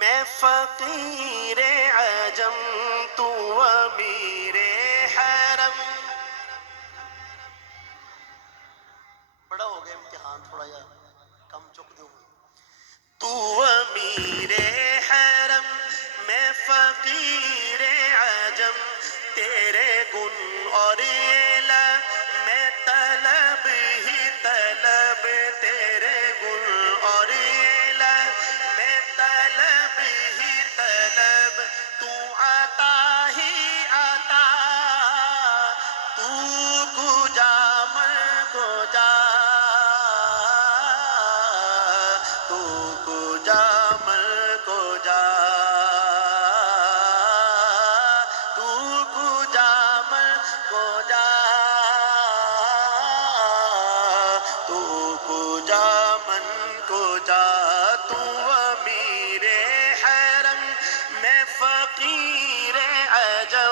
میں فقیر عجم تو امیر حرم. بڑا ہو گیا امتحان تھوڑا یا کم چک دوں. تو امیر حرم میں فقیر عجم تیرے گن اور ایلا میں طلب ہی طلب تیرے گن اور ایلا میں طلب ہی طلب تو عطا ہی عطا تو کجا من کجا تو کجا من کجا تو کجا من کجا تو کجا من کجا تو امیر حرم میں فقیر عجم